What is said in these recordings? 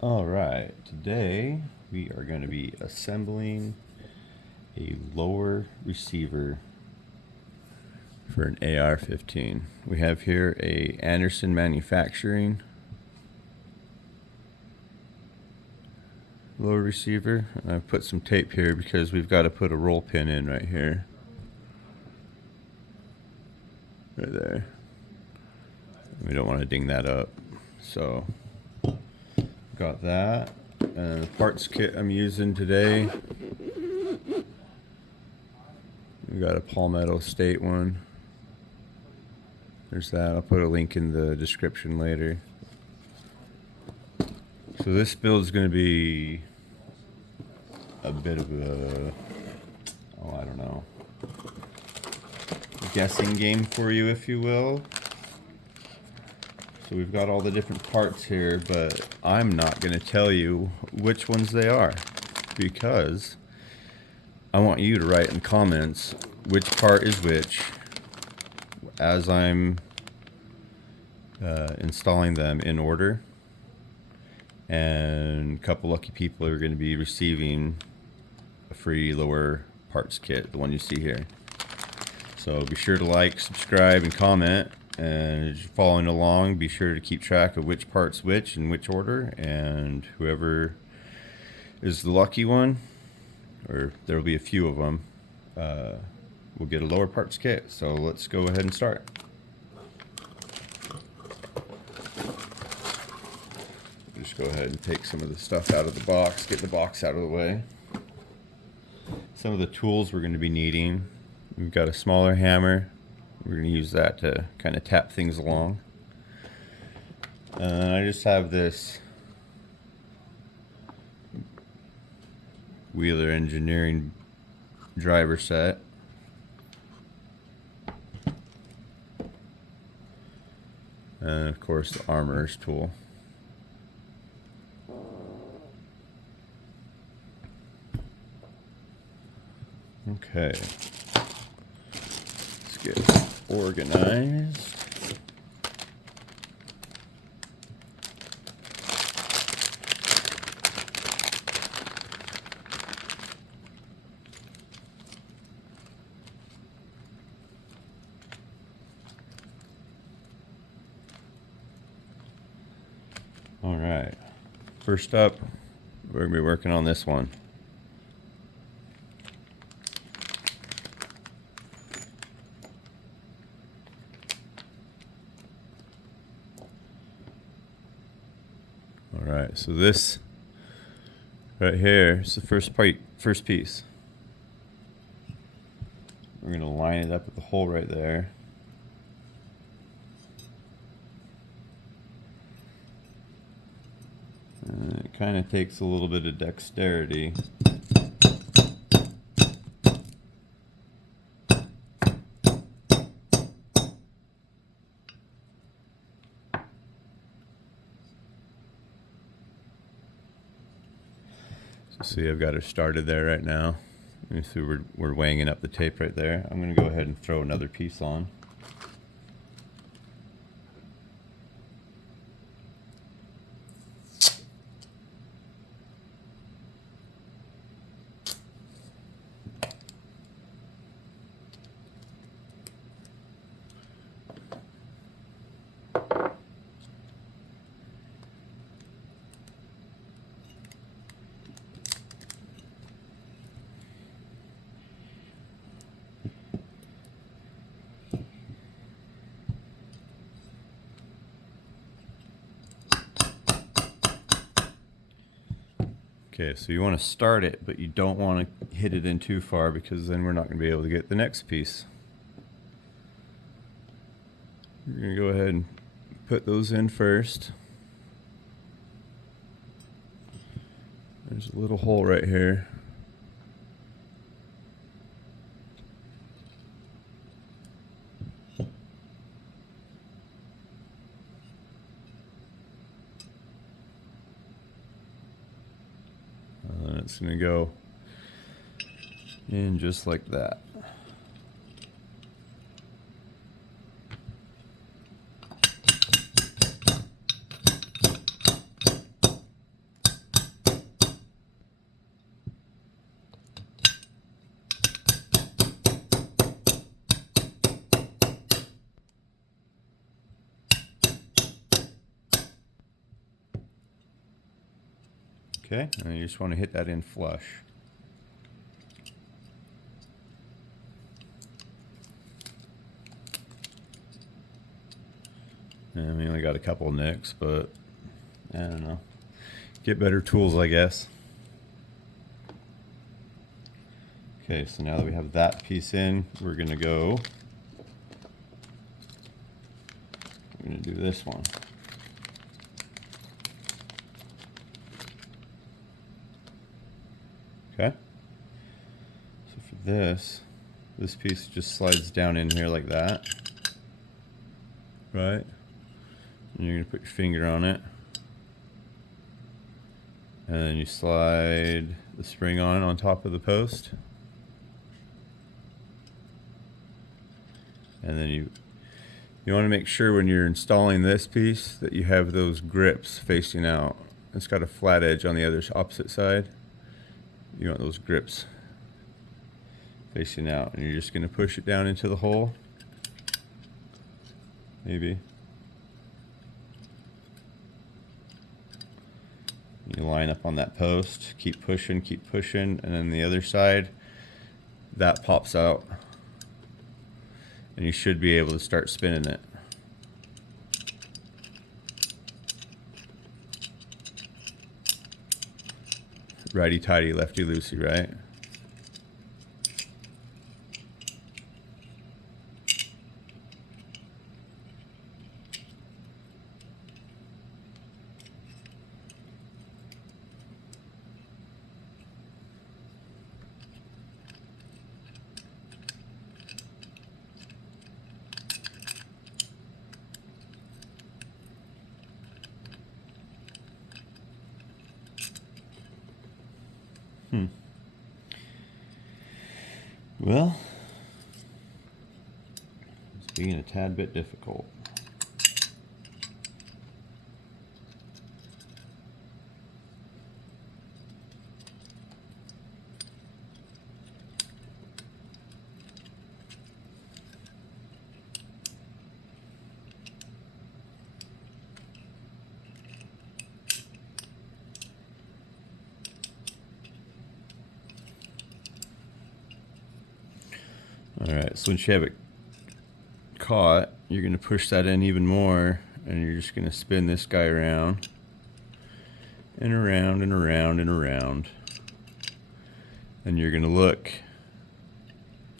All right, today we are going to be assembling a lower receiver for an AR-15. We have here a Anderson Manufacturing lower receiver. I've put some tape here because we've got to put a roll pin in right here. Right there. We don't want to ding that up. So, got that. And the parts kit I'm using today. We got a Palmetto State one. There's that. I'll put a link in the description later. So this build is going to be a bit of a, I don't know, guessing game for you, if you will. So we've got all the different parts here, but I'm not going to tell you which ones they are because I want you to write in the comments which part is which as I'm installing them in order. And a couple lucky people are going to be receiving a free lower parts kit, the one you see here. So be sure to like, subscribe, and comment. And as you're following along, be sure to keep track of which part's which in which order. And whoever is the lucky one, or there will be a few of them, will get a lower parts kit. So let's go ahead and start. Just go ahead and take some of the stuff out of the box, get the box out of the way. Some of the tools we're going to be needing. We've got a smaller hammer. We're going to use that to kind of tap things along. I just have this Wheeler Engineering driver set. And of course the armorer's tool. Okay, let's get organized. All right, first up, we're going to be working on this one. Alright, so this right here is the first piece. We're going to line it up with the hole right there. And it kind of takes a little bit of dexterity. See, I've got her started there right now. You see we're weighing up the tape right there. I'm going to go ahead and throw another piece on. Okay, so you want to start it, but you don't want to hit it in too far because then we're not going to be able to get the next piece. We're going to go ahead and put those in first. There's a little hole right here. It's going to go in just like that. Okay, and you just want to hit that in flush. And we only got a couple nicks, but I don't know. Get better tools, I guess. Okay, so now that we have that piece in, we're gonna do this one. Okay. So for this piece just slides down in here like that. Right? And you're gonna put your finger on it. And then you slide the spring on top of the post. And then you want to make sure when you're installing this piece that you have those grips facing out. It's got a flat edge on the opposite side. You want those grips facing out, and you're just going to push it down into the hole. Maybe. You line up on that post, keep pushing, and then the other side, that pops out. And you should be able to start spinning it. Righty-tighty, lefty-loosey, right? Well, it's being a tad bit difficult. Alright, so once you have it caught, you're going to push that in even more, and you're just going to spin this guy around and around and around and around. And you're going to look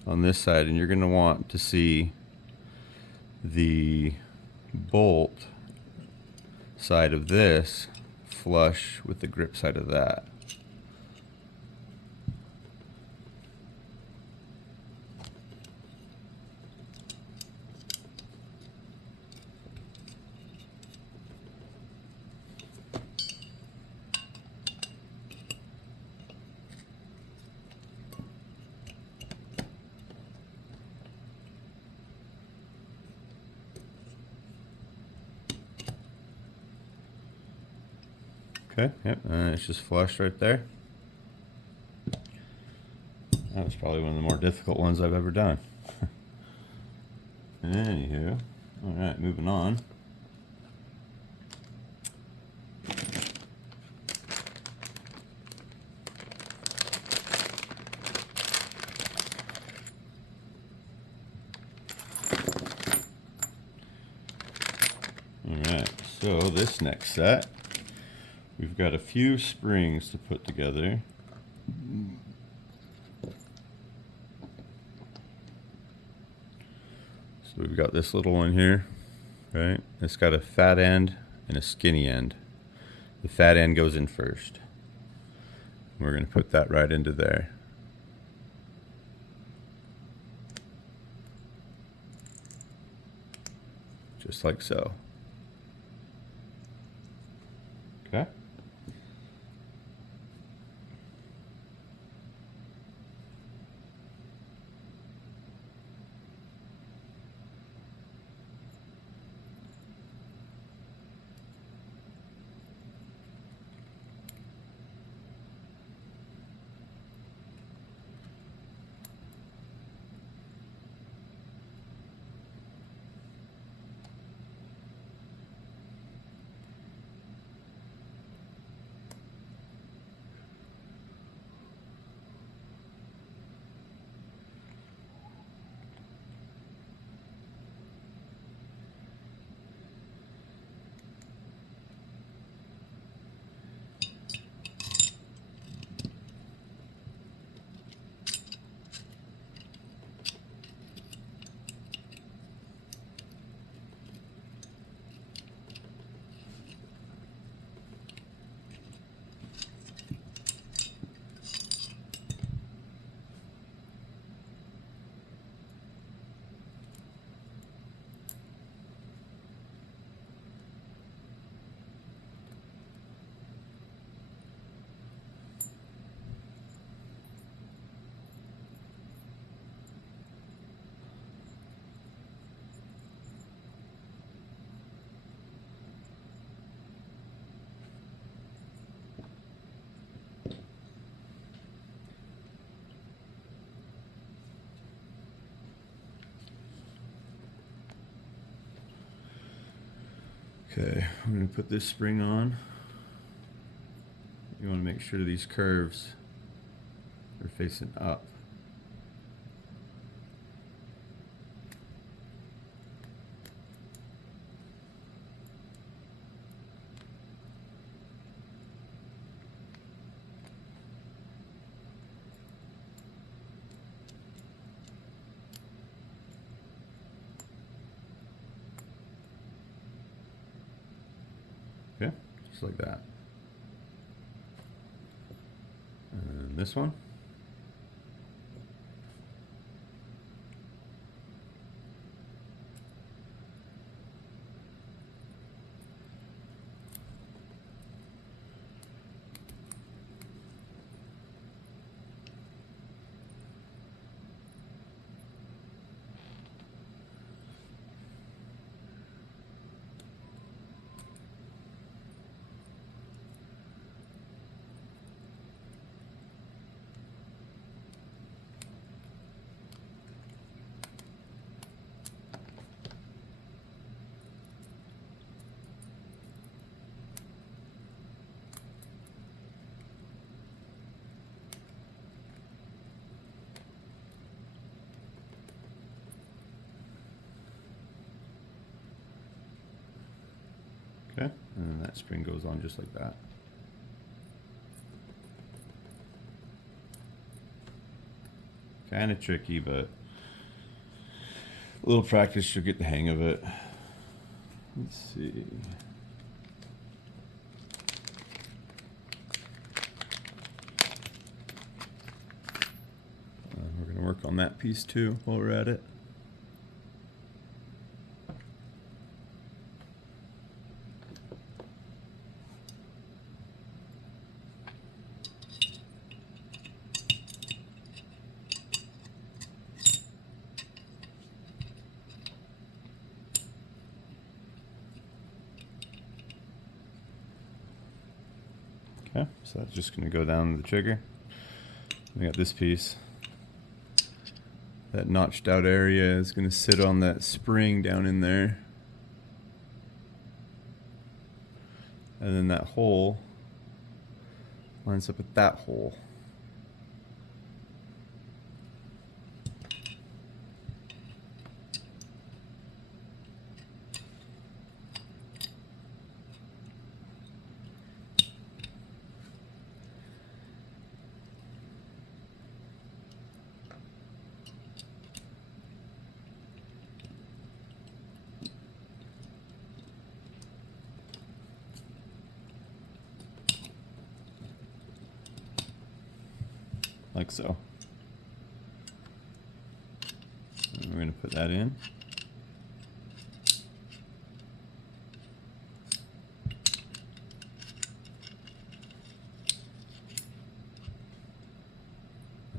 on this side, and you're going to want to see the bolt side of this flush with the grip side of that. Okay, yep, and it's just flush right there. That was probably one of the more difficult ones I've ever done. Anywho, alright, moving on. Alright, so this next set, we've got a few springs to put together. So we've got this little one here, right? It's got a fat end and a skinny end. The fat end goes in first. We're going to put that right into there. Just like so. Okay. Okay, I'm going to put this spring on. You want to make sure these curves are facing up. Okay, just like that. And this one. Okay, and then that spring goes on just like that. Kind of tricky, but a little practice, you'll get the hang of it. Let's see. We're going to work on that piece too while we're at it. Okay, so that's just going to go down the trigger. We got this piece. That notched out area is going to sit on that spring down in there. And then that hole lines up with that hole. Like so. And we're going to put that in.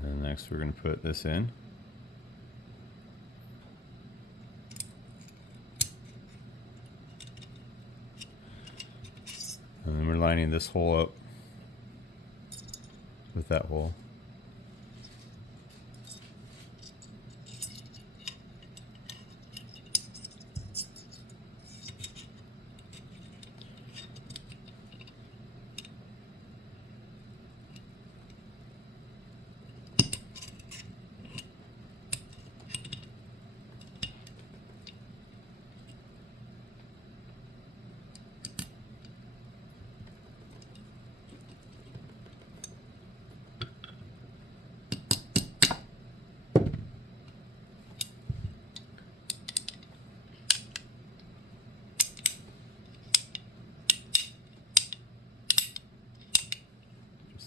And next we're going to put this in. And then we're lining this hole up with that hole.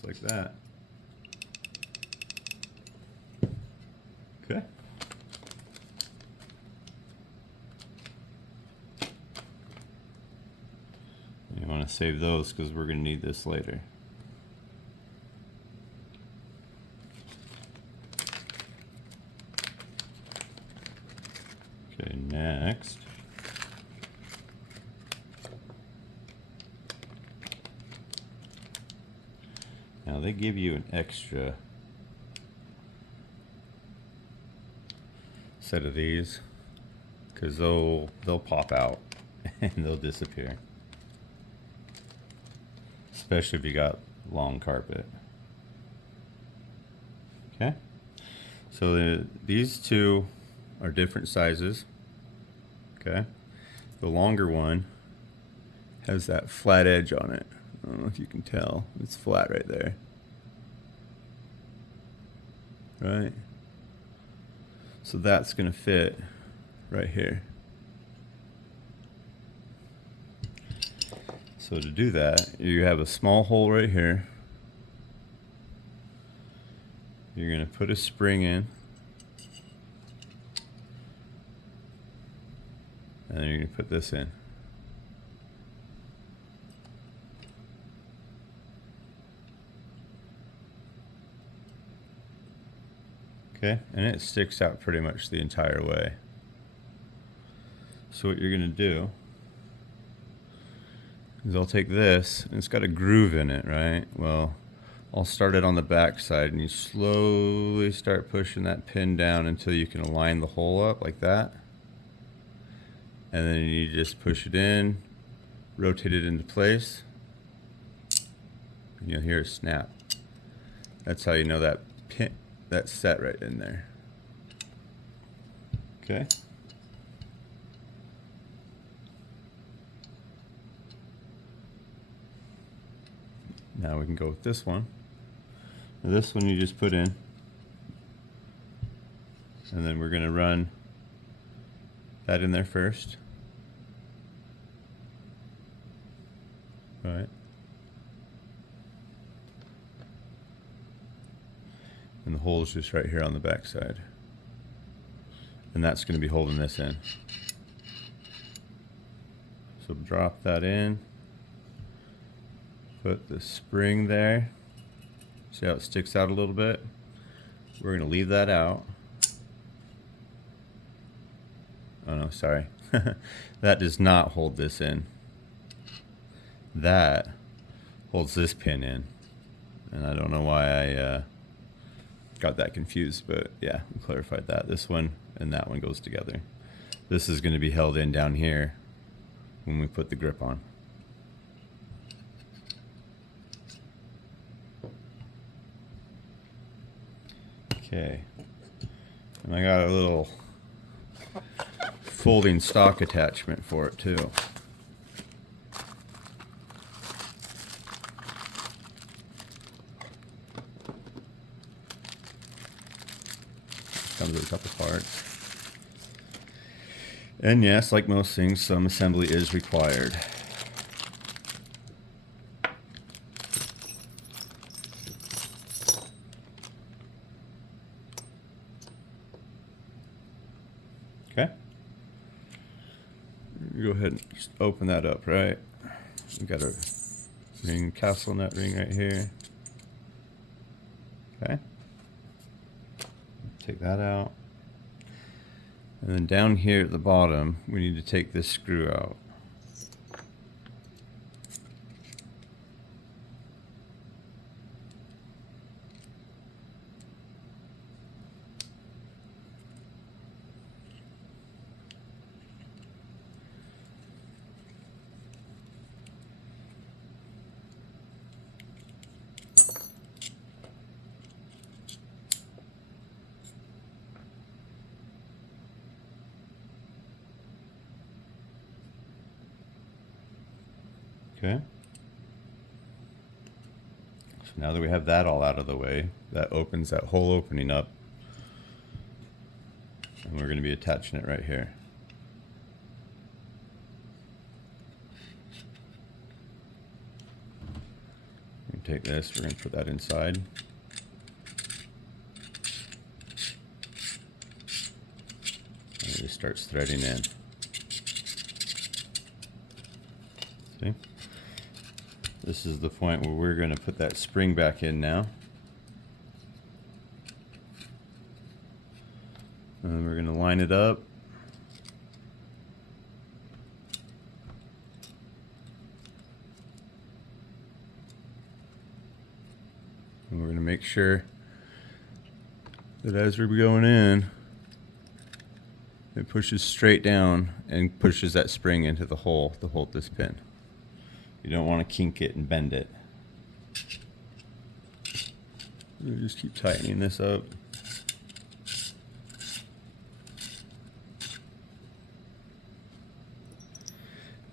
Like that. Okay. You want to save those because we're going to need this later. Okay, next. Now they give you an extra set of these because they'll pop out and they'll disappear. Especially if you got long carpet. Okay, so these two are different sizes. Okay, the longer one has that flat edge on it. I don't know if you can tell. It's flat right there. Right? So that's going to fit right here. So to do that, you have a small hole right here. You're going to put a spring in. And then you're going to put this in. Okay, and it sticks out pretty much the entire way. So what you're going to do is I'll take this, and it's got a groove in it, right? Well, I'll start it on the back side, and you slowly start pushing that pin down until you can align the hole up like that. And then you just push it in, rotate it into place, and you'll hear it snap. That's how you know that pin, that's set right in there. Okay. Now we can go with this one. Now this one you just put in, and then we're going to run that in there first. Right. And the hole is just right here on the back side. And that's going to be holding this in. So drop that in. Put the spring there. See how it sticks out a little bit? We're going to leave that out. Oh no, sorry. That does not hold this in. That holds this pin in. And I don't know why I got that confused, but yeah, we clarified that. This one and that one goes together. This is going to be held in down here when we put the grip on. Okay, and I got a little folding stock attachment for it too. Comes with a couple parts. And yes, like most things, some assembly is required. Okay. Go ahead and just open that up, right? We got a ring, castle nut ring right here. Okay. Take that out. And then down here at the bottom, we need to take this screw out. Okay. So now that we have that all out of the way, that opens that whole opening up. And we're going to be attaching it right here. We take this, we're going to put that inside. And it just starts threading in. See? This is the point where we're going to put that spring back in now. And we're going to line it up. And we're going to make sure that as we're going in, It pushes straight down and pushes that spring into the hole to hold this pin. You don't want to kink it and bend it. You just keep tightening this up.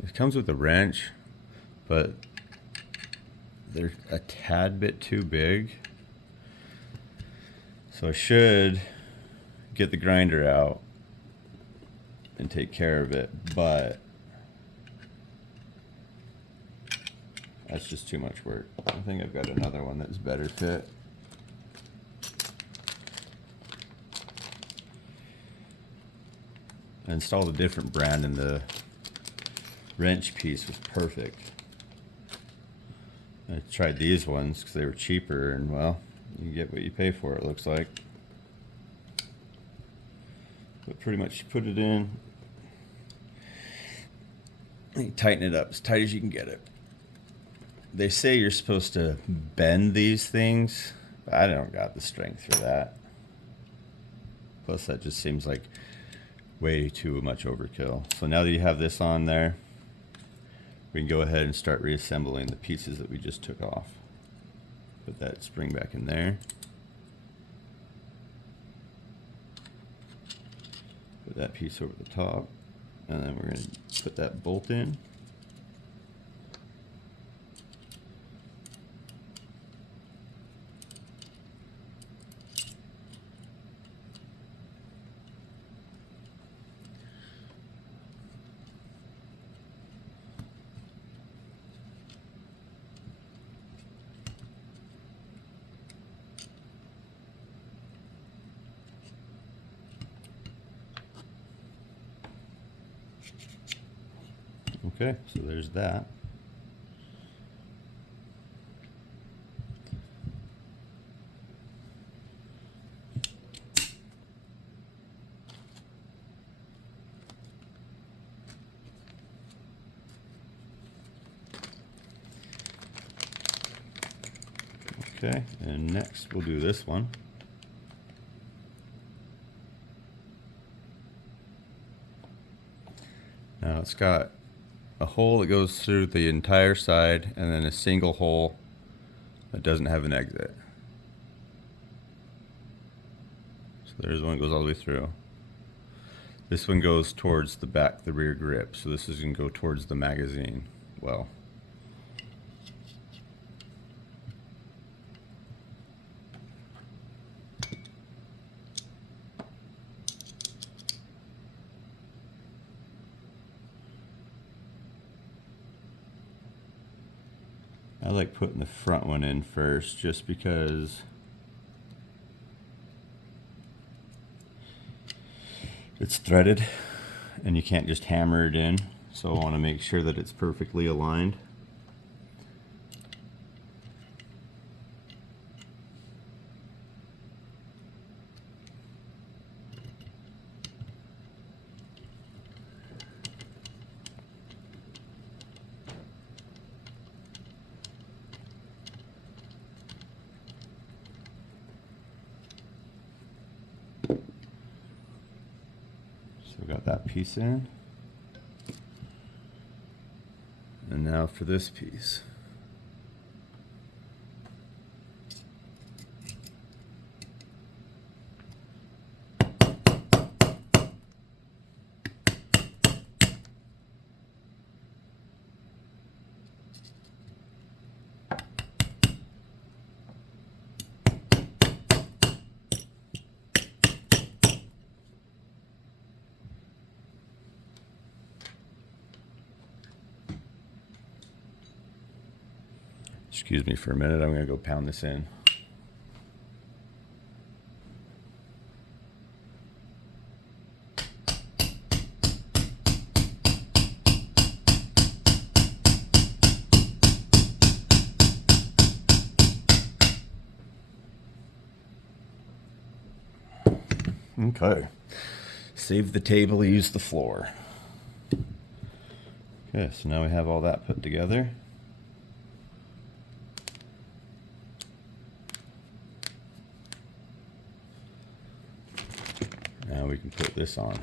It comes with a wrench, but they're a tad bit too big. So I should get the grinder out and take care of it, but that's just too much work. I think I've got another one that's better fit. I installed a different brand and the wrench piece was perfect. I tried these ones because they were cheaper, and well, you get what you pay for, it looks like. But pretty much you put it in, and you tighten it up as tight as you can get it. They say you're supposed to bend these things, but I don't got the strength for that. Plus that just seems like way too much overkill. So now that you have this on there, we can go ahead and start reassembling the pieces that we just took off. Put that spring back in there. Put that piece over the top, and then we're going to put that bolt in. Okay, so there's that. Okay, and next we'll do this one. Now it's got a hole that goes through the entire side and then a single hole that doesn't have an exit. So there's one that goes all the way through. This one goes towards the back, the rear grip. So this is going to go towards the magazine. Well, I like putting the front one in first just because it's threaded and you can't just hammer it in. So I want to make sure that it's perfectly aligned. So we got that piece in. And now for this piece. Excuse me for a minute, I'm going to go pound this in. Okay. Save the table, use the floor. Okay, so now we have all that put together. Now we can put this on.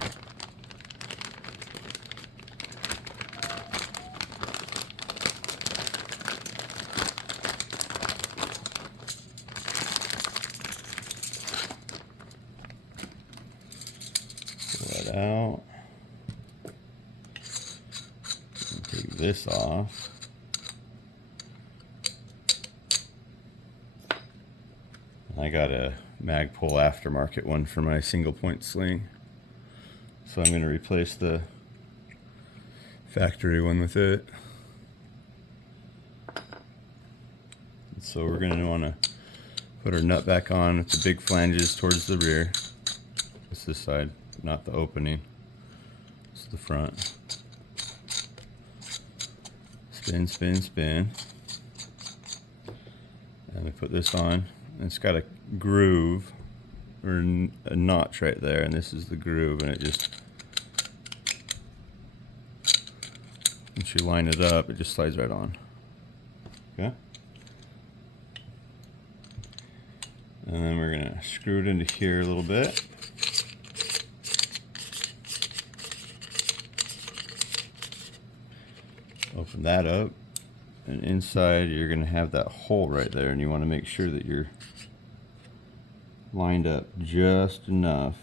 this off. I got a Magpul aftermarket one for my single point sling, so I'm going to replace the factory one with it. And so we're going to want to put our nut back on with the big flanges towards the rear. It's this side, not the opening. It's the front. Spin, spin, spin. And we put this on. It's got a groove or a notch right there, and this is the groove, and it just, once you line it up, it just slides right on. Okay. And then we're gonna screw it into here a little bit. Open that up, and inside you're gonna have that hole right there, and you want to make sure that you're lined up just enough.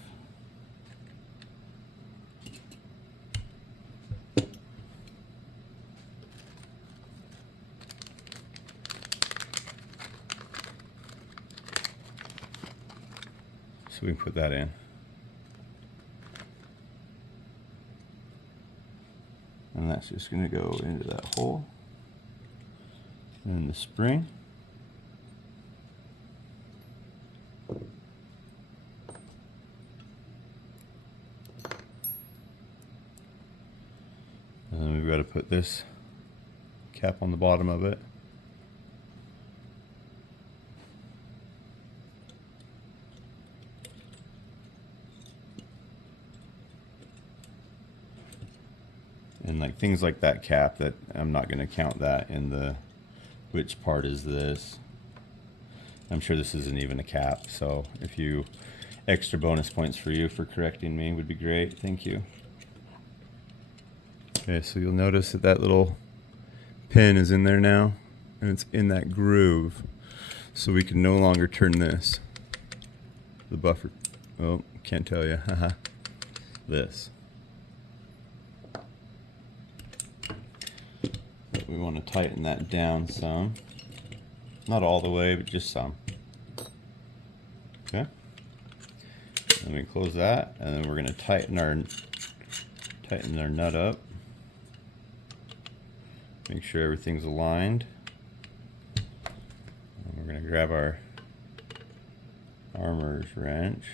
So we can put that in. And that's just going to go into that hole. And the spring. And then we've got to put this cap on the bottom of it. And like things like that cap, that I'm not going to count that in the which part is this. I'm sure this isn't even a cap, so if you extra bonus points for you for correcting me would be great. Thank you. Okay, so you'll notice that that little pin is in there now, and it's in that groove, so we can no longer turn this. The buffer, oh, can't tell you, haha. This. But we want to tighten that down some. Not all the way, but just some. Okay. Then we close that, and then we're going to tighten our nut up. Make sure everything's aligned. And we're going to grab our armorer's wrench.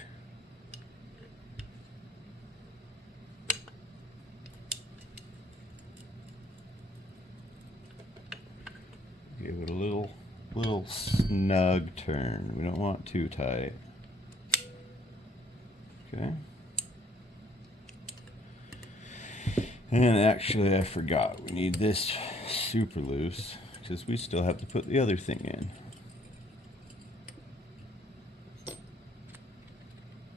Give it a little snug turn. We don't want too tight. Okay. And actually, I forgot. We need this super loose because we still have to put the other thing in.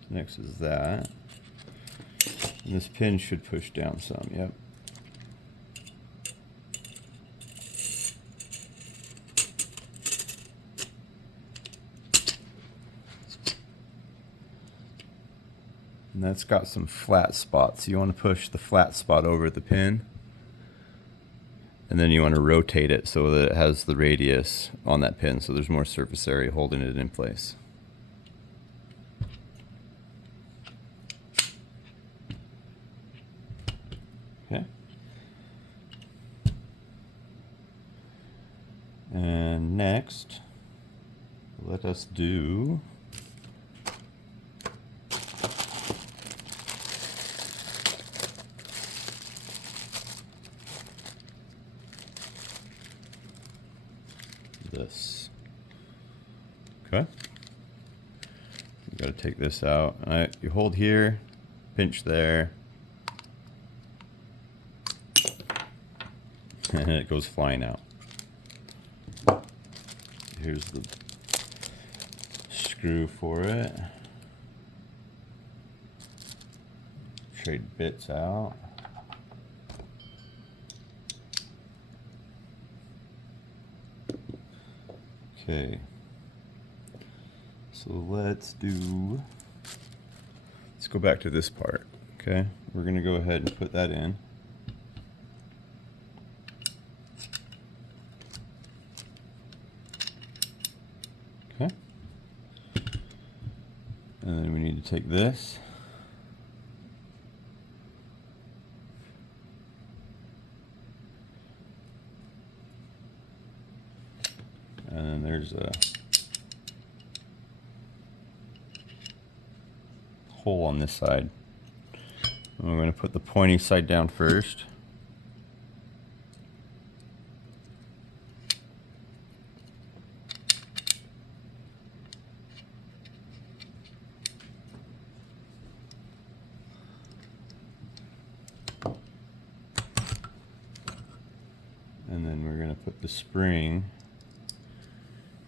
Next is that. And this pin should push down some. Yep. And that's got some flat spots. You want to push the flat spot over the pin, and then you want to rotate it so that it has the radius on that pin, so there's more surface area holding it in place. Okay. And next, let us do this. Okay. You got to take this out. You hold here, pinch there, and it goes flying out. Here's the screw for it. Trade bits out. Okay, so let's go back to this part. Okay, we're gonna go ahead and put that in. Okay. And then we need to take this. And then there's a hole on this side. And we're going to put the pointy side down first. And then we're going to put the spring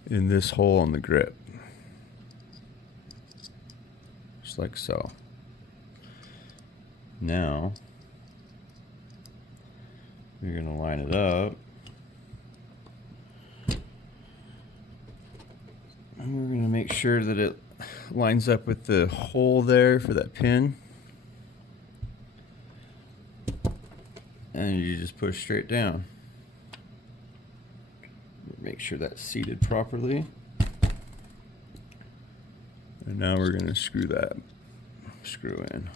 in this hole on the grip. Just like so. Now, we're going to line it up. And we're going to make sure that it lines up with the hole there for that pin. And you just push straight down. Make sure that's seated properly. And now we're going to screw in.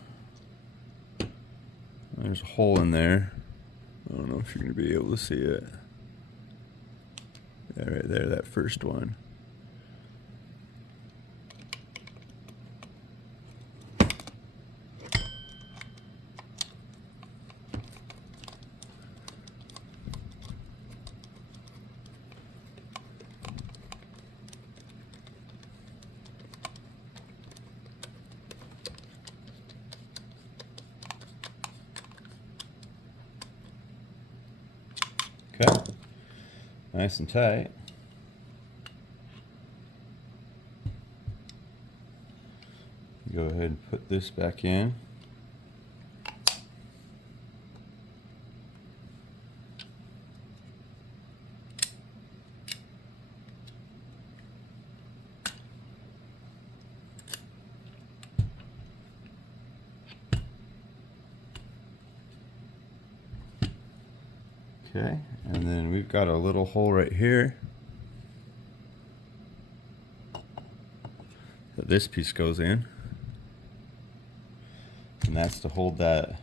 There's a hole in there. I don't know if you're going to be able to see it. Yeah, right there, that first one. Okay, nice and tight. Go ahead and put this back in. Okay, and then we've got a little hole right here that this piece goes in, and that's to hold that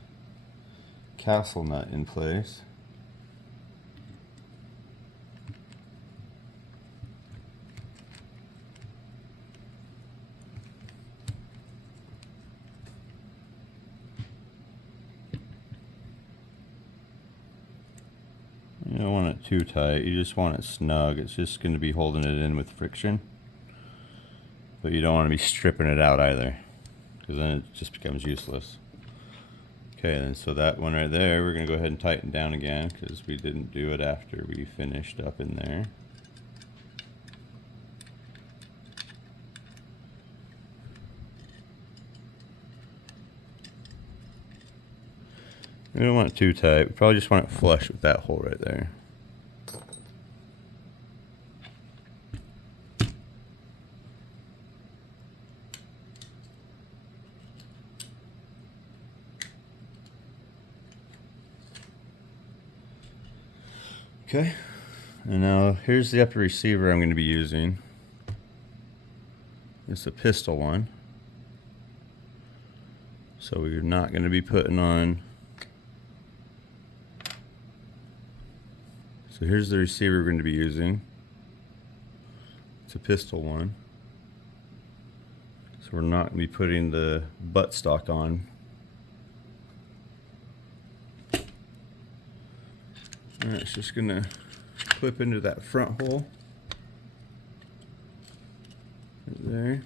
castle nut in place. You don't want it too tight, you just want it snug. It's just going to be holding it in with friction. But you don't want to be stripping it out either, because then it just becomes useless. Okay, then so that one right there, we're going to go ahead and tighten down again, because we didn't do it after we finished up in there. We don't want it too tight. We probably just want it flush with that hole right there. Okay, and now here's the upper receiver I'm going to be using. It's a pistol one. So we're not going to be putting on. So here's the receiver we're going to be using. It's a pistol one. So we're not going to be putting the buttstock on. And it's just going to clip into that front hole. Right there.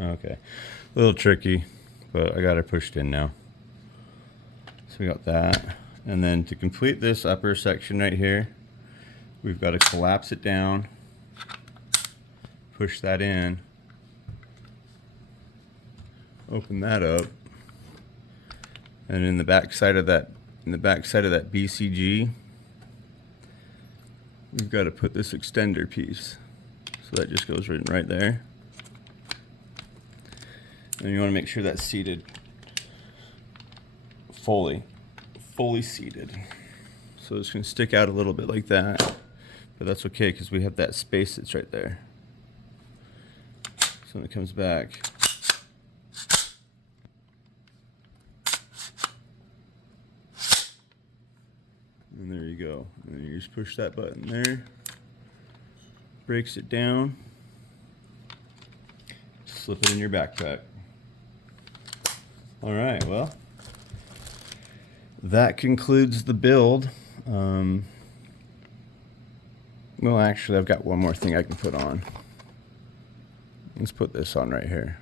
Okay, a little tricky, but I got it pushed in now. So we got that, And then to complete this upper section right here, we've got to collapse it down, push that in, open that up, and in the back side of that BCG, we've got to put this extender piece. So that just goes right there. And you want to make sure that's seated fully seated. So it's going to stick out a little bit like that, but that's okay because we have that space that's right there. So when it comes back, and there you go. And then you just push that button there, breaks it down, slip it in your backpack. All right, well, that concludes the build. Well, actually, I've got one more thing I can put on. Let's put this on right here.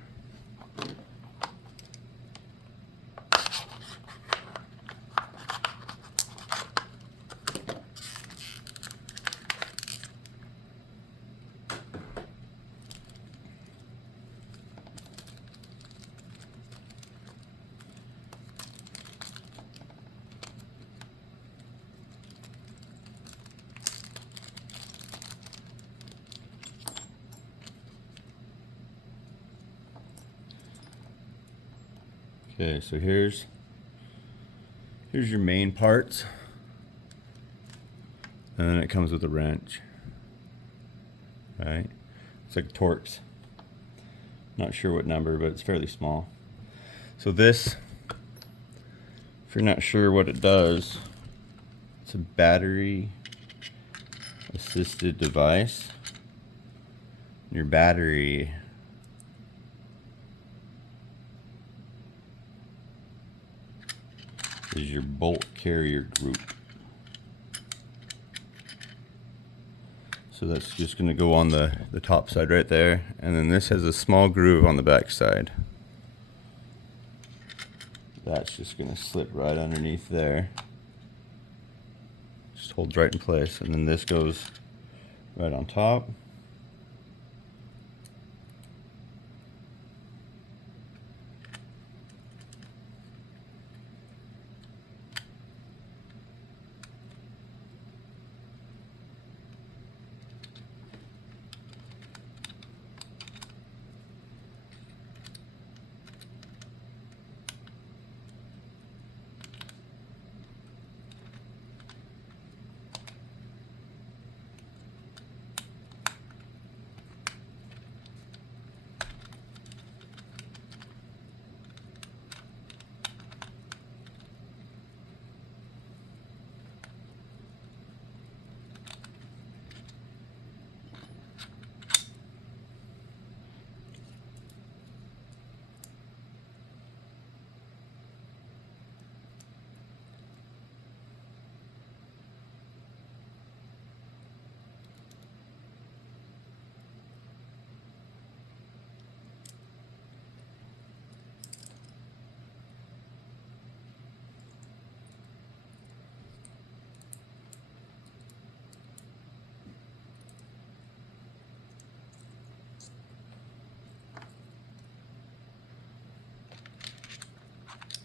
Okay, so here's your main parts, and then it comes with a wrench, right? It's like Torx. Not sure what number, but it's fairly small. So this, if you're not sure what it does, it's a battery assisted device. Your battery is your bolt carrier group. So that's just going to go on the top side right there, and then this has a small groove on the back side. That's just going to slip right underneath there. Just holds right in place, and then this goes right on top.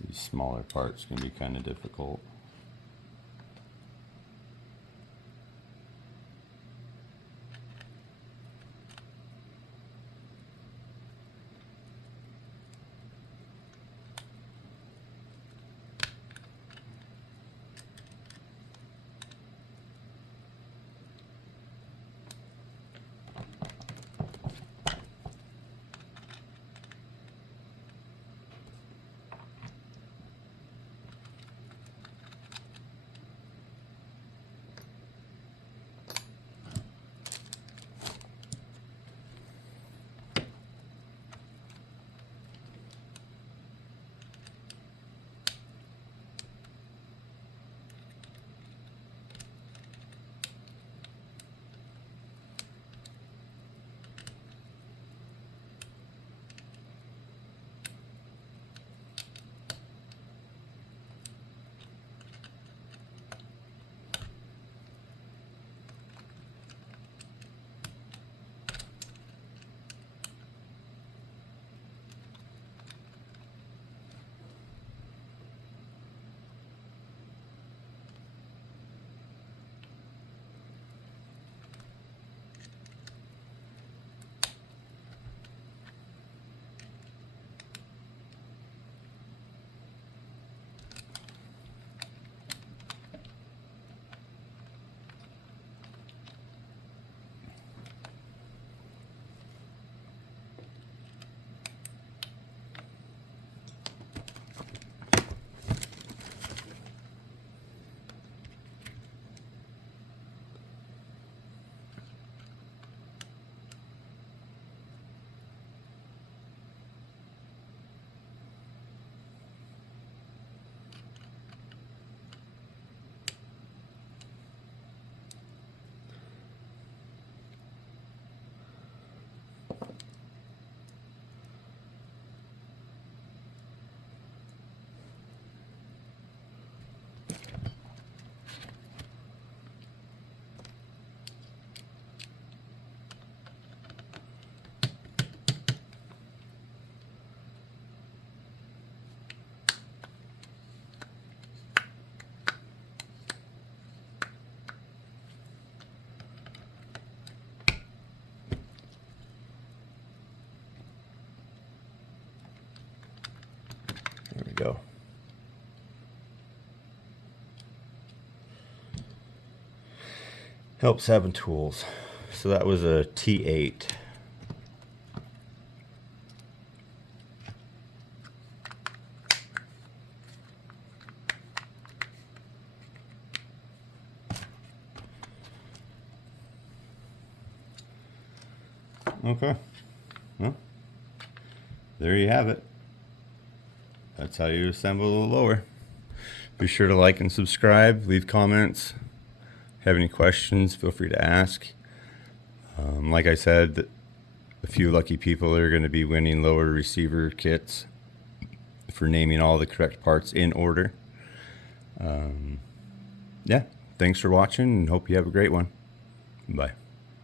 These smaller parts can be kind of difficult. Helps having tools. So that was a T8. Okay. Well, there you have it. That's how you assemble a lower. Be sure to like and subscribe, leave comments. Have any questions, feel free to ask. Like I said, a few lucky people are going to be winning lower receiver kits for naming all the correct parts in order. Yeah, thanks for watching and hope you have a great one. Bye.